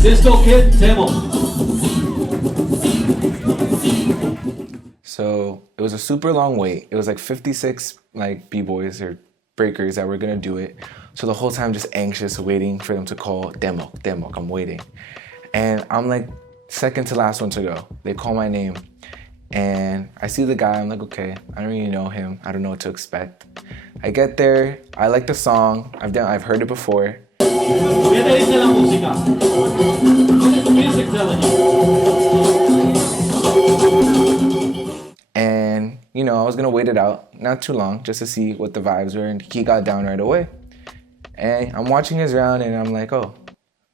Disco Kid demo. So it was a super long wait. It was like 56 like b-boys or breakers that were gonna do it. So the whole time just anxious, waiting for them to call demo. I'm waiting. And I'm like second to last one to go. They call my name and I see the guy, I'm like, okay, I don't really know him. I don't know what to expect. I get there, I like the song. I've heard it before. And, you know, I was gonna wait it out, not too long, just to see what the vibes were, and he got down right away. And I'm watching his round and I'm like, oh,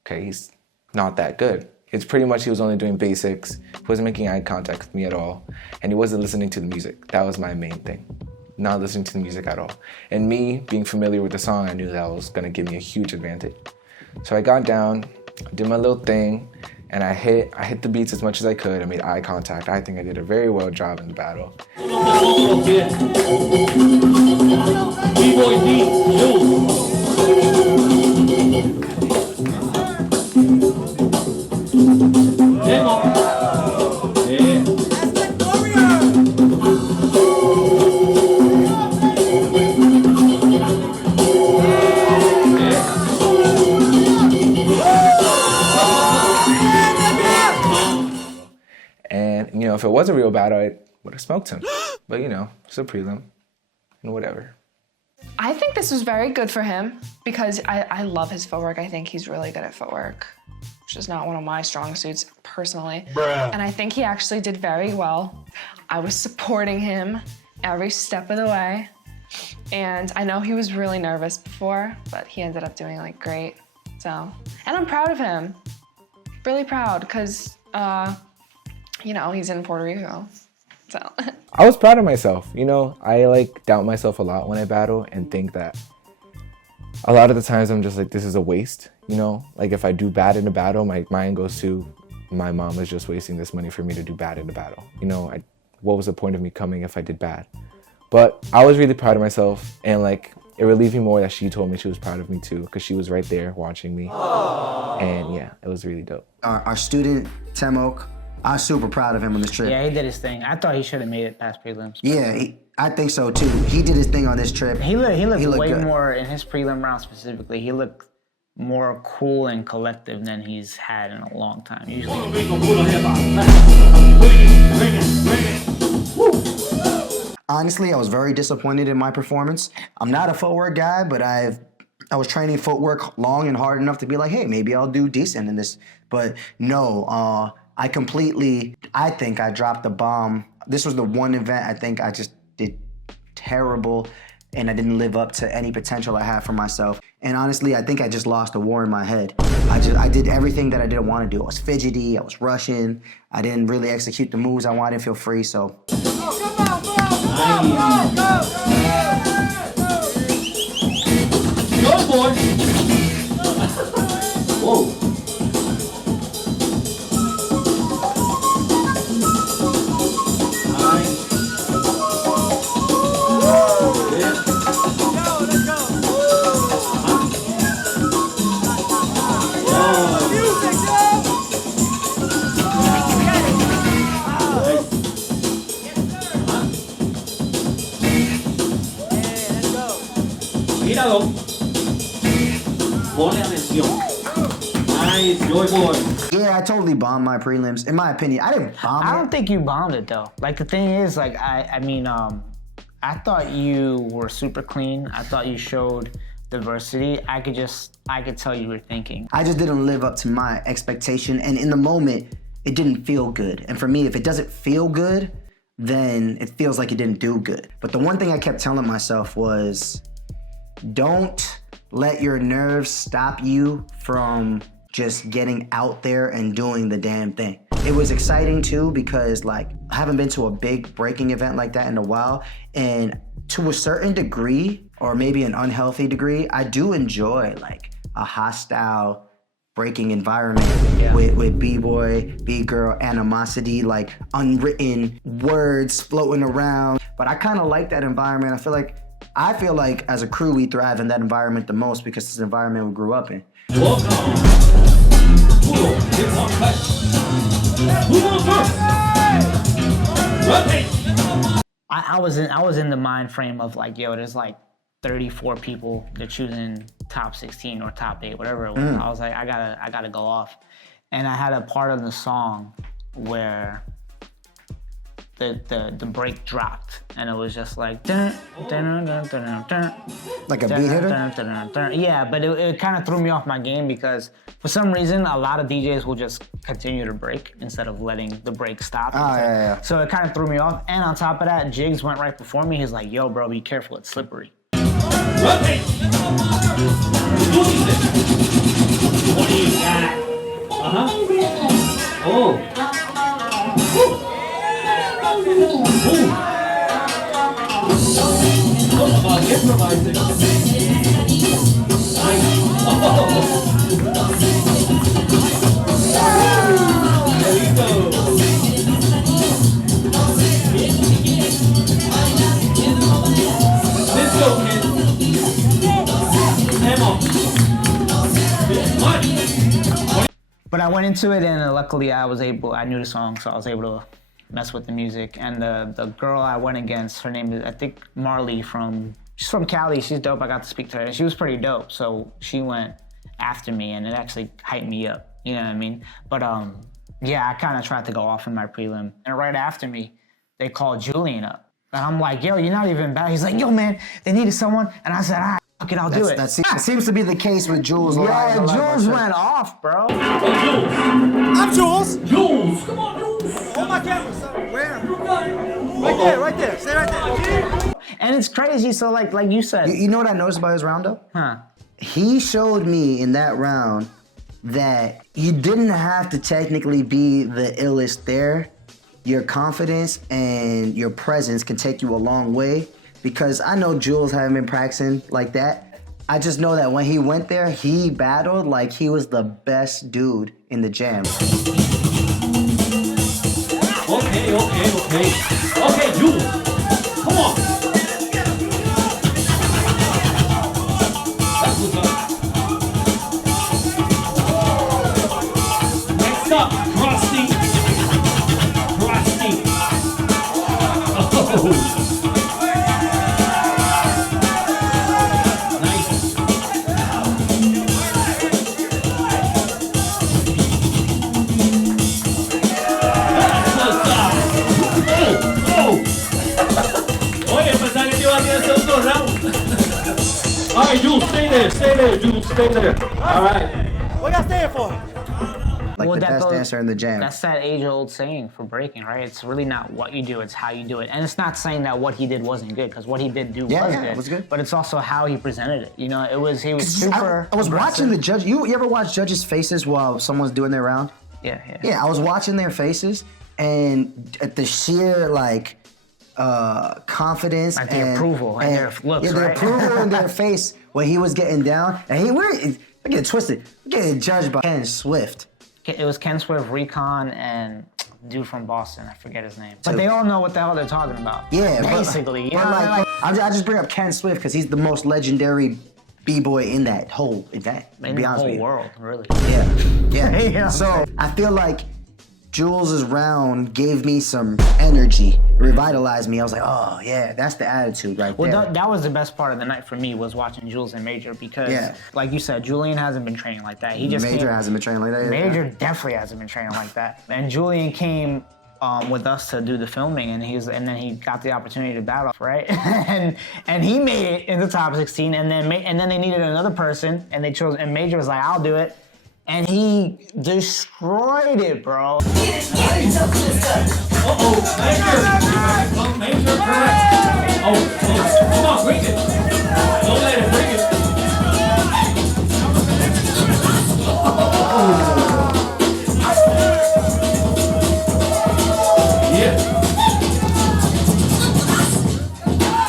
okay, he's not that good. It's pretty much he was only doing basics, he wasn't making eye contact with me at all, and he wasn't listening to the music. That was my main thing, not listening to the music at all. And me being familiar with the song, I knew that was gonna give me a huge advantage. So I got down, did my little thing, and I hit the beats as much as I could. I made eye contact. I think I did a very well job in the battle. And, you know, if it was a real battle, I would have smoked him. But, you know, it's a prelim and whatever. I think this was very good for him because I love his footwork. I think he's really good at footwork, which is not one of my strong suits personally. Bruh. And I think he actually did very well. I was supporting him every step of the way. And I know he was really nervous before, but he ended up doing like great. So, and I'm proud of him. Really proud because, you know, he's in Puerto Rico, so. I was proud of myself. You know, I like doubt myself a lot when I battle and think that a lot of the times I'm just like, this is a waste. You know, like if I do bad in a battle, my mind goes to, my mom is just wasting this money for me to do bad in a battle. You know, what was the point of me coming if I did bad? But I was really proud of myself, and like, it relieved me more that she told me she was proud of me too, because she was right there watching me. Aww. And yeah, it was really dope. Our student, Temok, I was super proud of him on this trip. Yeah, he did his thing. I thought he should have made it past prelims. Yeah, I think so too. He did his thing on this trip. He looked way good. more, in his prelim round specifically, he looked more cool and collective than he's had in a long time. Usually. Honestly, I was very disappointed in my performance. I'm not a footwork guy, but I was training footwork long and hard enough to be like, hey, maybe I'll do decent in this. But no, I think I dropped the bomb. This was the one event I think I just did terrible, and I didn't live up to any potential I had for myself. And honestly, I think I just lost a war in my head. I did everything that I didn't want to do. I was fidgety, I was rushing, I didn't really execute the moves I wanted, I didn't feel free, so. Go, boy! Whoa! Míralo. Pone atención. Nice, Joy boy. Yeah, I totally bombed my prelims. In my opinion, I didn't bomb it. I don't think you bombed it though. Like the thing is, like I mean, I thought you were super clean. I thought you showed diversity. I could tell you were thinking. I just didn't live up to my expectation, and in the moment, it didn't feel good. And for me, if it doesn't feel good, then it feels like it didn't do good. But the one thing I kept telling myself was, don't let your nerves stop you from just getting out there and doing the damn thing. It was exciting too because like I haven't been to a big breaking event like that in a while, and to a certain degree, or maybe an unhealthy degree, I do enjoy like a hostile breaking environment with b-boy, b-girl animosity, like unwritten words floating around. But I kind of like that environment. I feel like as a crew, we thrive in that environment the most because it's the environment we grew up in. Welcome. Puro, hip hop cut. Who goes first? Rotate. I was in the mind frame of like, yo, there's like 34 people. They're choosing top 16 or top 8, whatever it was. I was like, I gotta go off. And I had a part of the song where the break dropped, and it was just like dun, dun, dun, dun, dun, dun, Like a dun, beat hitter? dun, dun, dun, dun. Yeah, but it kind of threw me off my game because for some reason a lot of DJs will just continue to break instead of letting the break stop. Yeah. So it kind of threw me off. And on top of that, Jigs went right before me. He's like, "Yo, bro, be careful, it's slippery." Rotate. What do you got? Oh. Ooh. What about improvising? Nice. Oh. There you go. Let's go, kid. Ammo. What? But I went into it, and luckily I knew the song, so I was able to mess with the music. And the girl I went against, her name is, I think, Marley she's from Cali. She's dope. I got to speak to her, and she was pretty dope. So she went after me, and it actually hyped me up. You know what I mean? But yeah, I kind of tried to go off in my prelim. And right after me, they called Julian up. And I'm like, yo, you're not even bad. He's like, yo, man, they needed someone. And I said, all right, fuck it, I'll do it. That seems to be the case with Jules. Yeah, Jules went off, bro. I'm Jules. Jules! Come on, Jules! Hold my camera, son. Where? Right there. Stay right there. And it's crazy, so like you said. You know what I noticed about his roundup? Huh. He showed me in that round that you didn't have to technically be the illest there. Your confidence and your presence can take you a long way, because I know Jules haven't been practicing like that. I just know that when he went there, he battled like he was the best dude in the jam. Okay. Okay, Jules. Come on. That's what's up. Next up, Krusty. Oh. Nice. Oye, pensaba que te iba a hacer otro round. All right, Jules, stay there, Jules, stay there. All right. What you staying for? Like the best dancer in the jam. That's that age-old saying for breaking, right? It's really not what you do, it's how you do it. And it's not saying that what he did wasn't good, because what he did was good. It was good. But it's also how he presented it. You know, he was super I was aggressive. watching the judge. You ever watch judges' faces while someone's doing their round? Yeah. Yeah, I was watching their faces, and at the sheer confidence Like the approval and their looks, yeah, the right? approval in their face when he was getting down, and I get it twisted. I'm getting judged by Ken Swift. It was Ken Swift, Recon, and dude from Boston. I forget his name. But they all know what the hell they're talking about. Yeah, basically. But I just bring up Ken Swift because he's the most legendary b-boy in that whole event. In the whole world, really. Yeah. Yeah. So I feel like Jules' round gave me some energy, revitalized me. I was like, oh yeah, that's the attitude right there. Well, that was the best part of the night for me, was watching Jules and Major, because, like you said, Julian hasn't been training like that. Major hasn't been training like that. Major definitely hasn't been training like that. And Julian came with us to do the filming, and then he got the opportunity to battle, right? and he made it in the top 16, and then they needed another person, and Major was like, I'll do it. And he destroyed it, bro. Major correct. Oh, come on, bring it. Don't let it, bring it. Yeah.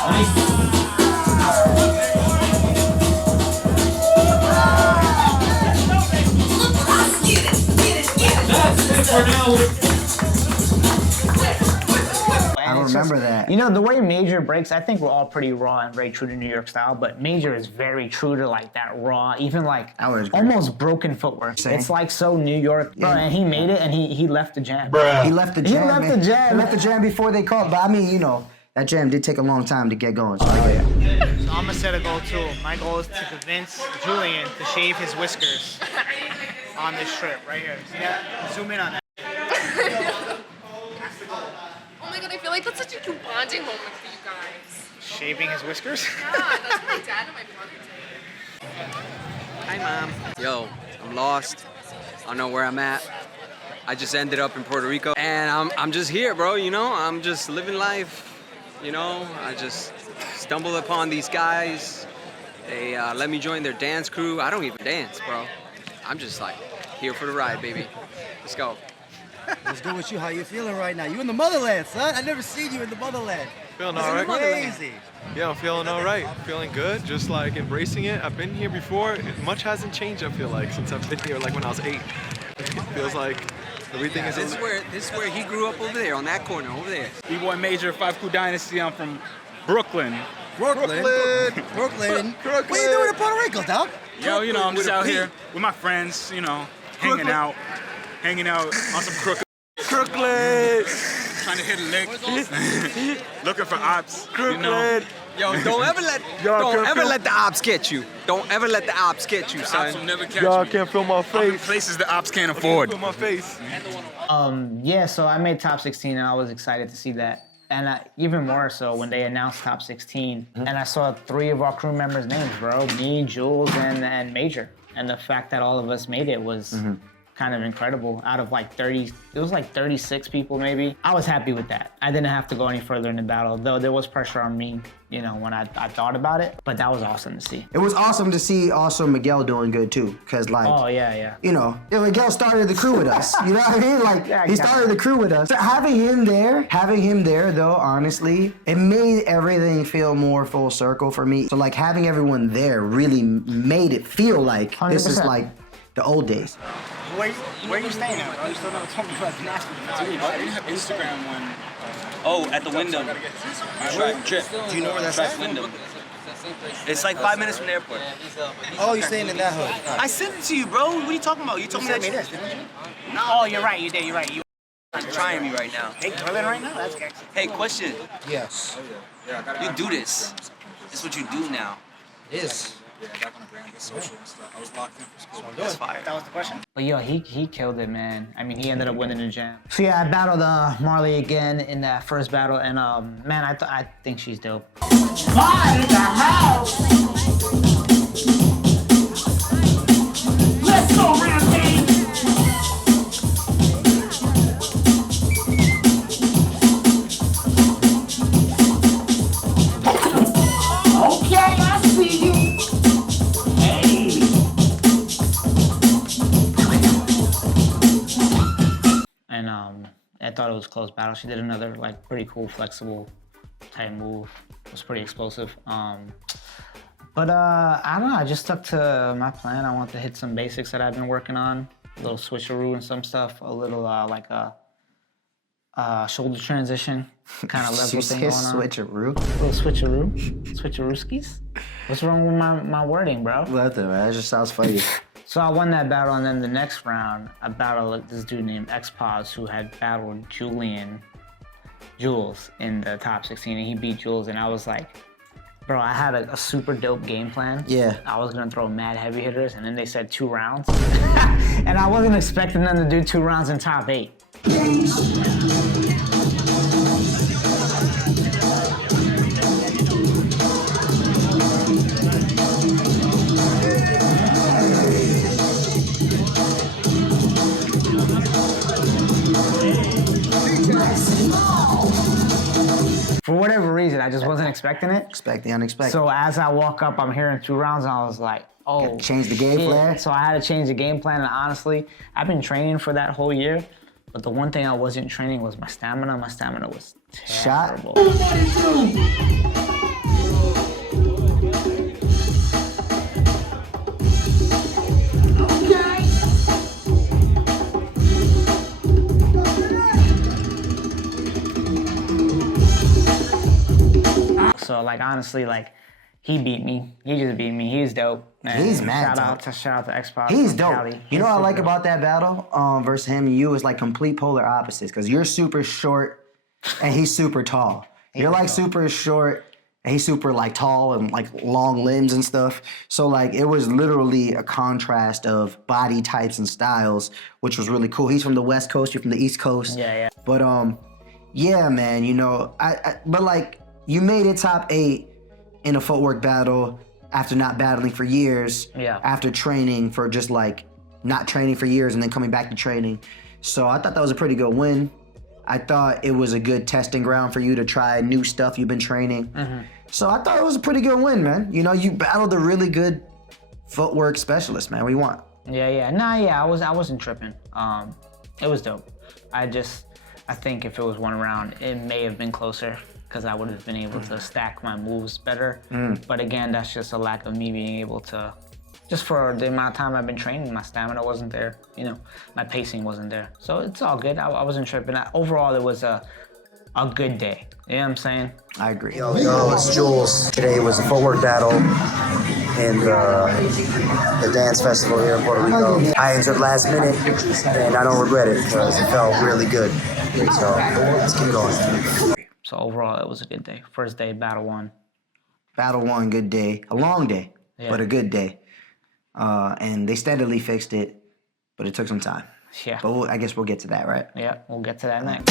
Nice. That's it for now. I don't remember that. You know, the way Major breaks, I think we're all pretty raw and very true to New York style, but Major is very true to like that raw, even like almost broken footwork. Same. It's like so New York, bro, and he made it and he left the jam. He left the jam. He left the jam. He left the jam before they called. But I mean, you know, that jam did take a long time to get going. So Oh, yeah. So I'm gonna set a goal too. My goal is to convince Julian to shave his whiskers on this trip right here. See that? Zoom in on that. Oh my god, I feel like that's such a cute bonding moment for you guys. Shaving his whiskers? Yeah, that's what my dad and my brother did. Hi, Mom. Yo, I'm lost. I don't know where I'm at. I just ended up in Puerto Rico, and I'm just here, bro, you know? I'm just living life, you know? I just stumbled upon these guys. They let me join their dance crew. I don't even dance, bro. I'm just like, here for the ride, baby. Let's go. What's good with you? How you feeling right now? You in the motherland, son? I never seen you in the motherland. Feeling all right. Crazy. Yeah, I'm feeling all right. Feeling good. Just like embracing it. I've been here before. Much hasn't changed, I feel like, since I've been here like when I was 8. It feels like everything is... This is where he grew up over there, on that corner, over there. B-Boy Major, 5 Coup Dynasty. I'm from Brooklyn. Brooklyn. What are you doing in Puerto Rico, dog? Yo, you know, I'm just with a out P. here with my friends, you know, hanging out on some crooked. Crooklyn! Trying to hit a lick. Looking for ops. Crooklyn! You know. Yo, don't ever let the ops get you. Don't ever let the ops get you, The son. ops will never catch Y'all me. can't feel my I'm in face. places the ops can't afford. Feel my face. Yeah, so I made top 16 and I was excited to see that. And even more so when they announced top 16 and I saw 3 of our crew members' names, bro. Me, Jules, and Major. And the fact that all of us made it was kind of incredible. Out of like 30, it was like 36 people maybe. I was happy with that. I didn't have to go any further in the battle, though there was pressure on me, you know, when I thought about it. But that was awesome to see. it was awesome to see also Miguel doing good too. Cause like, Oh, yeah. you know, Miguel started the crew with us. You know what I mean? Like, Yeah, he started the crew with us. So having him there though, honestly, it made everything feel more full circle for me. So like having everyone there really made it feel like this is 100%. like the old days. Where are you staying at, bro? You still never told me you had nasty. Dude, I didn't have Instagram when... Oh, at the Wyndham. Trip. Do you know where that's at? Wyndham. It's like 5 minutes from the airport. Oh, you're staying in that hood. I sent it to you, bro. What are you talking about? You told me that. this, didn't you? No. Oh, you're right. You did. You're right. You Trying me right now. They grilling right now? That's excellent. Hey, question. Yes. You do this. This is what you do now. It is. That's fire. That was the question? But yo, he killed it, man. I mean, he ended up winning the jam. So yeah, I battled Marley again in that first battle, and man, I think she's dope. Let's go, Rampage! Okay, I see you. Hey. And I thought it was a close battle. She did another like pretty cool, flexible type move. It was pretty explosive. But I don't know. I just stuck to my plan. I want to hit some basics that I've been working on. A little switcheroo and some stuff. A little like a shoulder transition kind of level thing going on. Switcheroo. A little switcheroo. Switcherooskis. What's wrong with my wording, bro? Nothing, man. It just sounds funny. So I won that battle, and then the next round, I battled this dude named Xpos who had battled Jules in the top 16, and he beat Jules, and I was like, bro, I had a super dope game plan. Yeah. I was gonna throw mad heavy hitters, and then they said 2 rounds. And I wasn't expecting them to do 2 rounds in top 8. For whatever reason, I just wasn't expecting it. Expect the unexpected. So as I walk up, I'm hearing 2 rounds, and I was like, oh, Gotta change the game shit. plan? So I had to change the game plan, and honestly, I've been training for that whole year, but the one thing I wasn't training was my stamina. My stamina was terrible. like, honestly, like, he beat me. He just beat me. He's dope. Man. He's mad Shout out to X-Pop. He's from dope. Cali. You know what I like dope. about that battle versus him and you is like complete polar opposites because you're super short and he's super tall. You're like super short and he's super like tall and like long limbs and stuff. So like it was literally a contrast of body types and styles, which was really cool. He's from the West Coast, you're from the East Coast. Yeah. But yeah, man, you know, but like you made it top 8 in a footwork battle after not battling for years. Yeah. After training for just like not training for years and then coming back to training. So I thought that was a pretty good win. I thought it was a good testing ground for you to try new stuff you've been training. So I thought it was a pretty good win, man. You know, you battled a really good footwork specialist, man. What do you want? Yeah. I wasn't tripping. It was dope. I think if it was one round, it may have been closer because I would have been able to stack my moves better. But again, that's just a lack of me being able to, just for the amount of time I've been training, my stamina wasn't there, you know, my pacing wasn't there. So it's all good, I wasn't tripping. Overall, it was a good day, you know what I'm saying? I agree. Yo, it's Jules. Today was a footwork battle in the dance festival here in Puerto Rico. I entered last minute, and I don't regret it because it felt really good. So let's keep going. So overall, it was a good day. First day, battle 1. Battle 1, good day. A long day, Yeah. but a good day. And they steadily fixed it, but it took some time. Yeah. But I guess we'll get to that, right? Yeah, we'll get to that next.